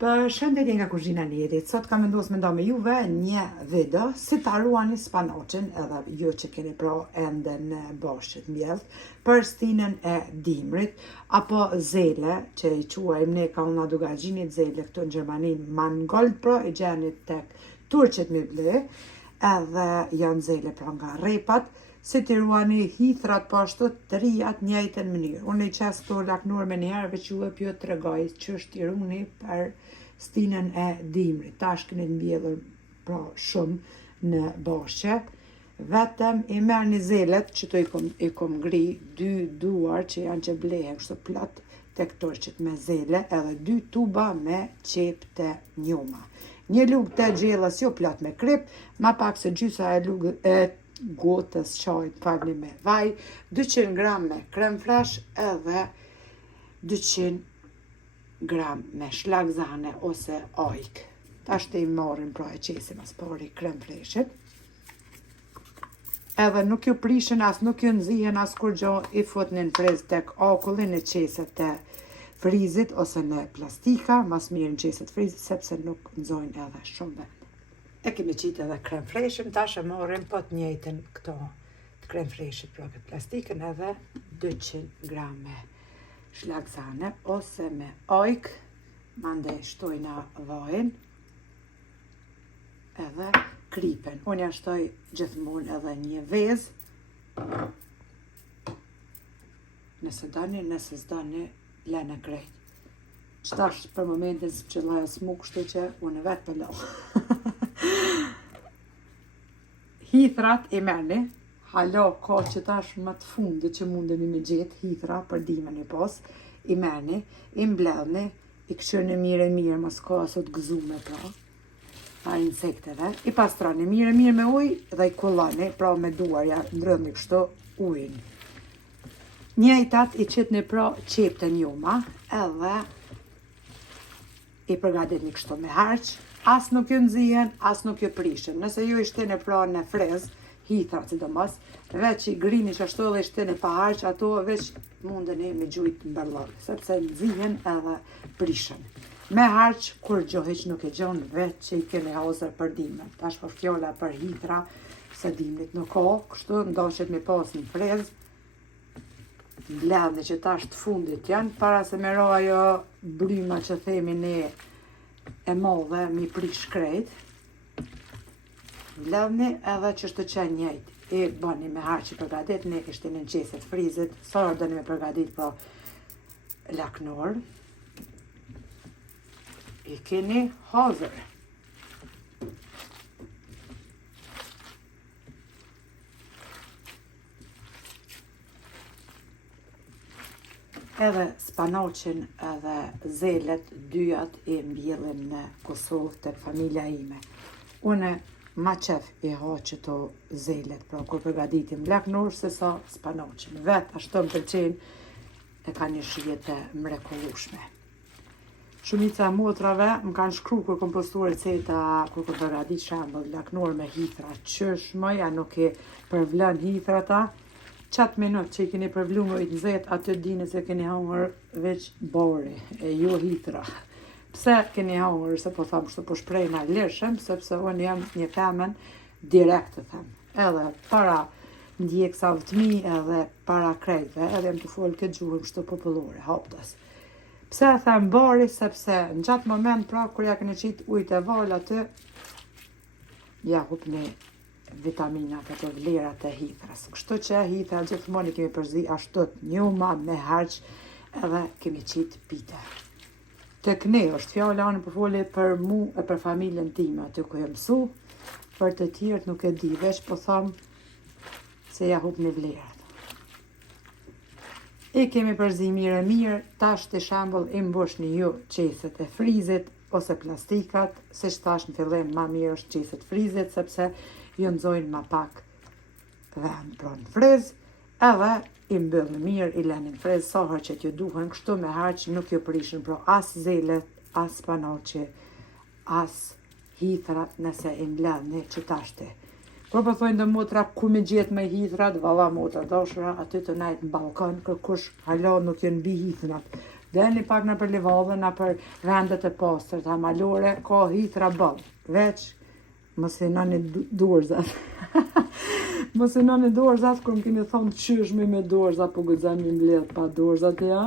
Për shëndetje nga kuzhina Njerit, sot kam vendosur me nda me juve një video si ta ruani spanaqen, edhe ju që keni pra ende në bashkët mbjellë, për stinën e dimrit, apo zele, që i quajmë ne kallna dugagjinit zele këtu në Gjermani, mangold pra i gjenit tek turqet me blë, edhe janë zele pra nga repat, si të ruani hithrat pashtu të rijat njëjtën mënyrë. Unë i qes këto laknur me njerë, veç juve pjo të regoj që është i runi për stinën e dimrit. Tash keni mbjellur pra shumë në bashkë. Vetëm i merr një zelet që to i kom ngri dy duar që janë që blehen kështu plot tek torçet me zele, edhe dy tuba me qep të njuma. Një lugë të gjellës jo plot me krip, ma pak se gjysa e lugë gotës qajt falni me vaj, 200 gram me krem fresh edhe 200 gram me shlagzane ose ajk. Tash të i marrim pra e qesim as pari krem freshit. Edhe nuk ju prishin, as nuk ju nxihen, as kur gjo i futnin friz tek akullin e qeset të frizit ose në plastika, mas mirë në qeset frizit sepse nuk nxojnë edhe shumë vend. E kemi qitë edhe krem freshin, tash e marrim po të njëjtën këto të krem freshit pra këtë plastikën edhe 200 gram me shlagzane ose me ajk, mande shtojna vajin edhe kripen. Unë ja shtoj gjithmonë edhe një vez. Nëse dani, nëse s'dani, lene krejt. Qëtash për momentin së qëllaja s'mu kështu që unë vetë për lau. Hithrat i merni, hala ka që tash më të fundi që mundeni me gjetë hithra për dimën e pas, i merni, i mbledhni, i këshirni mire mos ka asot gëzume pra, pa insekteve, i pastrani mire me ujë dhe i kullani, pra me duarja, ndrëdhni kështu ujin. Njëjtat i qitni pra qep të njuma, edhe i përgatitni kështu me harq, as nuk ju nxihen, as nuk ju prishin. Nëse ju i shtini pra në frez, hithrat sidomos, veç i grini që ashtu dhe i shtini pa harq, ato veç mundeni me gjujt në bërlog, sepse nxihen edhe prishin. Me harq, kur gjo heq nuk e gjon, veç që i keni hazër për dimën. Tash për fjolla për hithra, se dimnit nuk ka, kështu ndoshet me pas në frez, mbledhni që tash të fundit janë, para se me ro ajo bryma që themi ne e modhe mi prish krejt. Mbledhni edhe që shtë qenë njëjt. I bani me harq që përgatitni, i shtini në qeset frizit, sa ordeni me përgatit po laknor. I keni hazër. Edhe spanaqin edhe zelet, dyjat i mbjellin në Kosovë të familja ime. Une ma qef i ha që to zelet, pra kur përgatitim laknor se sa spanaqin. Vet ashtu më pëlqen e ka një shije të mrekullueshme. Shumica motrave më kanë shkru kur kom postu receta, kur kom përgatit shembull laknor me hithra, qysh moja nuk i përvlën hithrata. Qatë minut që i keni përvlu më i të nxehtë, atë dini se keni hangër veç bori, e jo hithra. Pse keni hangër, se po thamë kështu po shprejna lirshëm, sepse unë jam një femen direkt të them. Edhe para ndjeksa vëtmi edhe para krejtve, edhe jam të folë këtë gjuhën kështu popullore, haptas. Pse e them bari, sepse në qatë moment pra, kur ja keni qitë ujtë e val aty, ja hupni vitaminat ato vlerat e hithras. Kështu që hithra gjithmonë i kemi përzi ashtu njuma me harq edhe kemi qitë pite. Tek ne është fjala anë për foli për mu e për familjen time aty ku jam mësu, për të tjerët nuk e di, veç po tham se ja hup një vlerat. I kemi përzi mirë, tash të shembull i mbushni ju qeset e frizit ose plastikat, se që tash në fillim ma mirë është qeset frizit, sepse ju nxojnë ma pak vend pra në friz, edhe i mbyllni mirë, i leni në friz, sa herë që t'ju duhen, kështu me harq nuk ju prishin, pra as zelet, as spanaqi, as hithrat nëse i mbledhni që tashti. Kur po thojnë dhe motra ku me gjetë me hithrat, valla motra dashura, aty të najtë në balkon, kërkush hala nuk ju nbi hithrat. Delni pak në për livadhe, në për vendet e pastërta malore, ka hithra bëllë. Veç, mos i nëni dorzat. Mos i nëni dorzat, kur më keni thonë qyshmi me dorzat, po guxam i mbledh pa dorzat ja.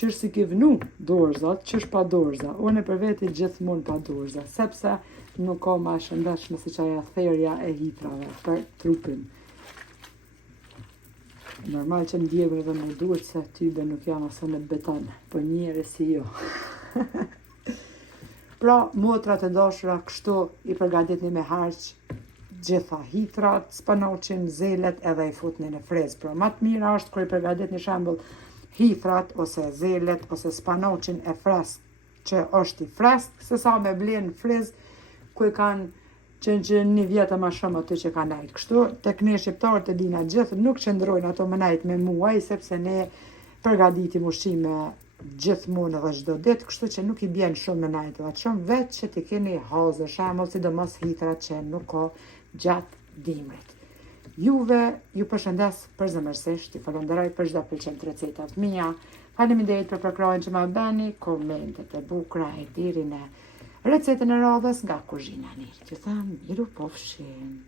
Qysh si ki vnu dorzat, qysh pa dorza. Unë për veti gjithmonë pa dorza, sepse nuk ka ma shëndetshme si që aja therja e hitrave për trupin. Normal që ndjeve dhe më duhet se tybe nuk janë asë në beton, po njeri si jo. Pra, motrat e dashura kështu i përgatitni me harq gjitha hitrat, spanaqin, zelet edhe i futni në frez. Pra, më të mira është kur i përgatitni shembull hitrat ose zelet ose spanaqin e fresk, që është i fresk, se sa me blenë friz ku i kanë që një vjetë ma shumë aty që ka najtë. Kështu, tek ne shqiptarët e dina gjithë, nuk qëndrojnë ato më najtë me muaj, sepse ne përgatitim ushqime gjithmonë edhe çdo ditë, kështu që nuk i bjen shumë me najtë atë shumë, veç që ti keni hazë, shembull, sidomos hitrat që nuk ka gjatë dimrit. Juve ju përshëndes përzemërsisht, ju falenderoj për çdo pëlqim të recetat mia. Faleminderit për përkrahjen që më bëni, komentet e bukura e deri në recetën e radhës nga kuzhina e mirë. Që thamë, miru pofshim.